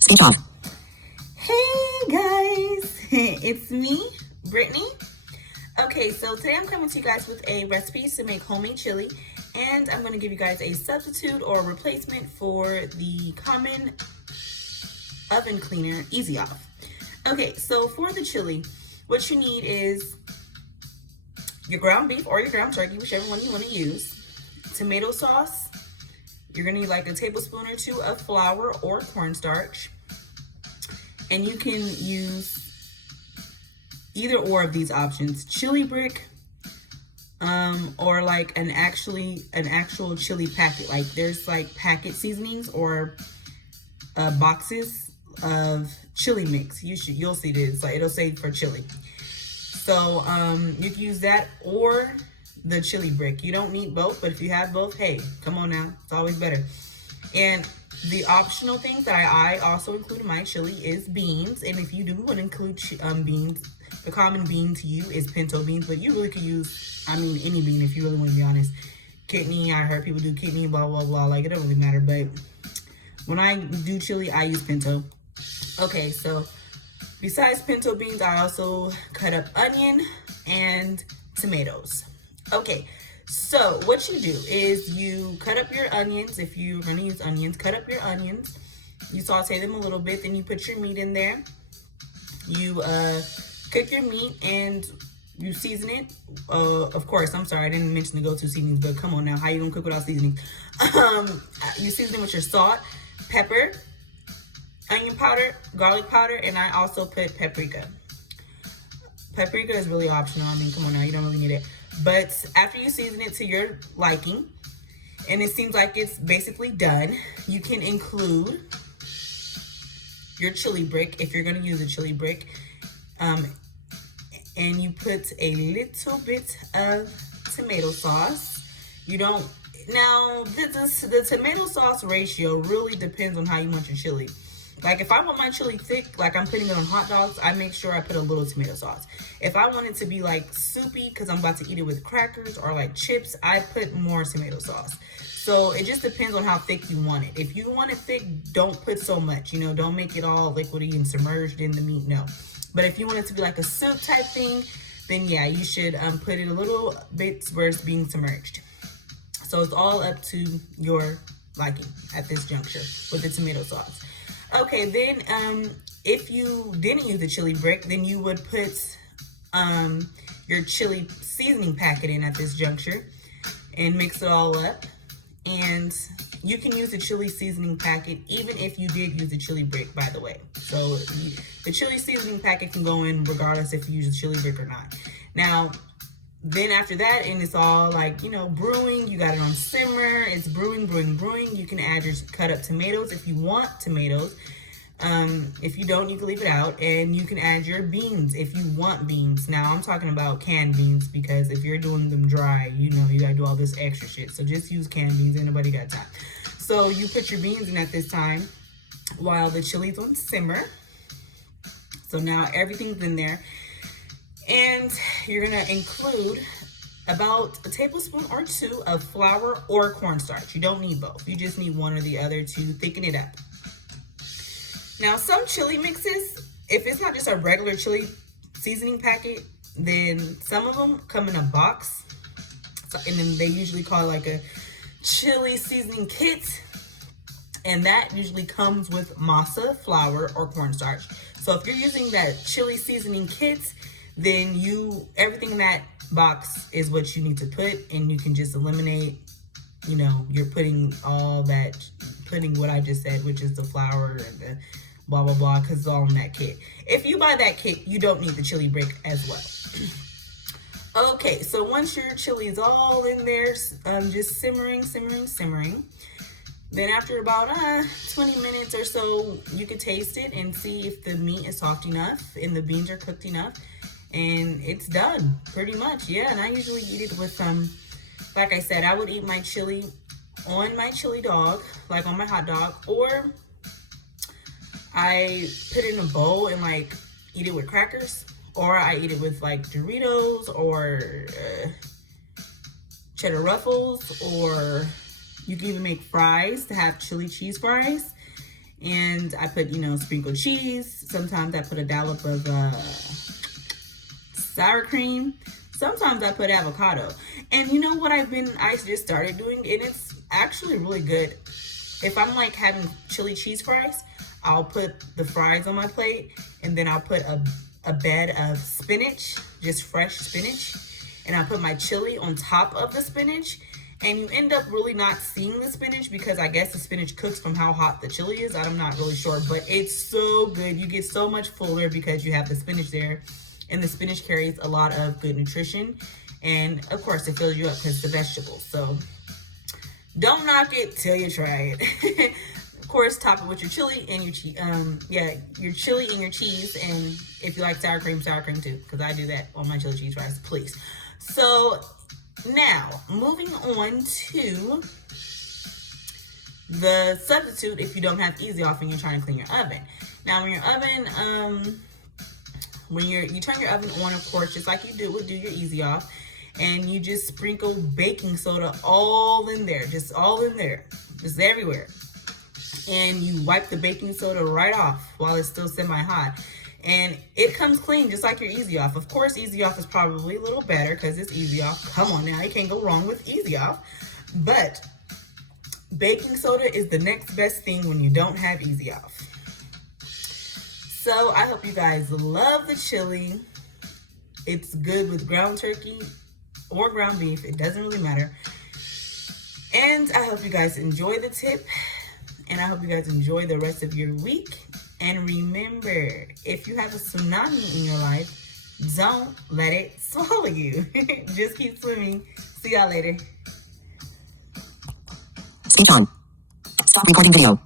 Speech off. Hey guys, it's me, Brittany. Okay, so today I'm coming to you guys with a recipe to make homemade chili, and I'm going to give you guys a substitute or replacement for the common oven cleaner, Easy Off. Okay, so for the chili, what you need is your ground beef or your ground turkey, whichever one you want to use, tomato sauce. You're going to need like a tablespoon or two of flour or cornstarch. And you can use either or of these options, chili brick, or like an actual chili packet. Like there's like packet seasonings or boxes of chili mix. You'll see this. Like it'll say for chili. So you can use that or the chili brick. You don't need both, but if you have both, hey, come on now, it's always better. And the optional thing that I also include in my chili is beans. And if you do want to include beans, the common bean to you is pinto beans, but you really could use, any bean if you really want to be honest. Kidney, I heard people do kidney, blah, blah, blah. Like, it don't really matter. But when I do chili, I use pinto. Okay, so besides pinto beans, I also cut up onion and tomatoes. Okay. So what you do is you cut up your onions. If you're going to use onions, cut up your onions. You saute them a little bit. Then you put your meat in there. You cook your meat and you season it. Of course, I'm sorry, I didn't mention the go-to seasonings, but come on now. How you going to cook without seasoning? You season it with your salt, pepper, onion powder, garlic powder, and I also put paprika. Paprika is really optional. Come on now. You don't really need it. But after you season it to your liking, and it seems like it's basically done, you can include your chili brick if you're going to use a chili brick. And you put a little bit of tomato sauce. You don't, now the tomato sauce ratio really depends on how you want your chili. Like if I want my chili thick, like I'm putting it on hot dogs, I make sure I put a little tomato sauce. If I want it to be like soupy, because I'm about to eat it with crackers or like chips, I put more tomato sauce. So it just depends on how thick you want it. If you want it thick, don't put so much, don't make it all liquidy and submerged in the meat, no. But if you want it to be like a soup type thing, then yeah, you should put it a little bit where it's being submerged. So it's all up to your liking at this juncture with the tomato sauce. Okay, then if you didn't use the chili brick, then you would put your chili seasoning packet in at this juncture and mix it all up. And you can use the chili seasoning packet even if you did use the chili brick, by the way. So the chili seasoning packet can go in regardless if you use the chili brick or not. Now, then after that, and it's all like, brewing, you got it on simmer, it's brewing. You can add your cut up tomatoes if you want tomatoes. If you don't, you can leave it out, and you can add your beans if you want beans. Now, I'm talking about canned beans because if you're doing them dry, you gotta do all this extra shit. So just use canned beans, ain't nobody got time. So you put your beans in at this time while the chili's on simmer. So now everything's in there. And you're gonna include about a tablespoon or two of flour or cornstarch. You don't need both. You just need one or the other to thicken it up. Now, some chili mixes, if it's not just a regular chili seasoning packet, then some of them come in a box. And then they usually call it like a chili seasoning kit. And that usually comes with masa, flour, or cornstarch. So if you're using that chili seasoning kit, then everything in that box is what you need to put, and you can just eliminate, you're putting what I just said, which is the flour and the blah, blah, blah, because it's all in that kit. If you buy that kit, you don't need the chili brick as well. Okay, so once your chili is all in there, just simmering, then after about 20 minutes or so, you can taste it and see if the meat is soft enough and the beans are cooked enough. And it's done, pretty much, yeah. And I usually eat it with, like I said, I would eat my chili on my chili dog, like on my hot dog, or I put it in a bowl and like eat it with crackers, or I eat it with like Doritos or cheddar ruffles, or you can even make fries to have chili cheese fries. And I put, you know, sprinkled cheese. Sometimes I put a dollop of sour cream. Sometimes I put avocado. And you know what I just started doing, and it's actually really good. If I'm like having chili cheese fries, I'll put the fries on my plate, and then I'll put a bed of spinach, just fresh spinach, and I'll put my chili on top of the spinach. And you end up really not seeing the spinach because I guess the spinach cooks from how hot the chili is. I'm not really sure, but it's so good. You get so much fuller because you have the spinach there, and the spinach carries a lot of good nutrition. And of course, it fills you up because it's a vegetable. So don't knock it till you try it. Of course, top it with your chili and your chili and your cheese. And if you like sour cream too, because I do that on my chili cheese fries, please. So now, moving on to the substitute if you don't have Easy Off and you're trying to clean your oven. Now, when your oven, when you turn your oven on, of course, just like you would do your Easy Off, and you just sprinkle baking soda all in there, just everywhere. And you wipe the baking soda right off while it's still semi-hot. And it comes clean just like your Easy Off. Of course, Easy Off is probably a little better because it's Easy Off. Come on now, you can't go wrong with Easy Off. But baking soda is the next best thing when you don't have Easy Off. So I hope you guys love the chili. It's good with ground turkey or ground beef. It doesn't really matter. And I hope you guys enjoy the tip. And I hope you guys enjoy the rest of your week. And remember, if you have a tsunami in your life, don't let it swallow you. Just keep swimming. See y'all later. Speech on. Stop recording video.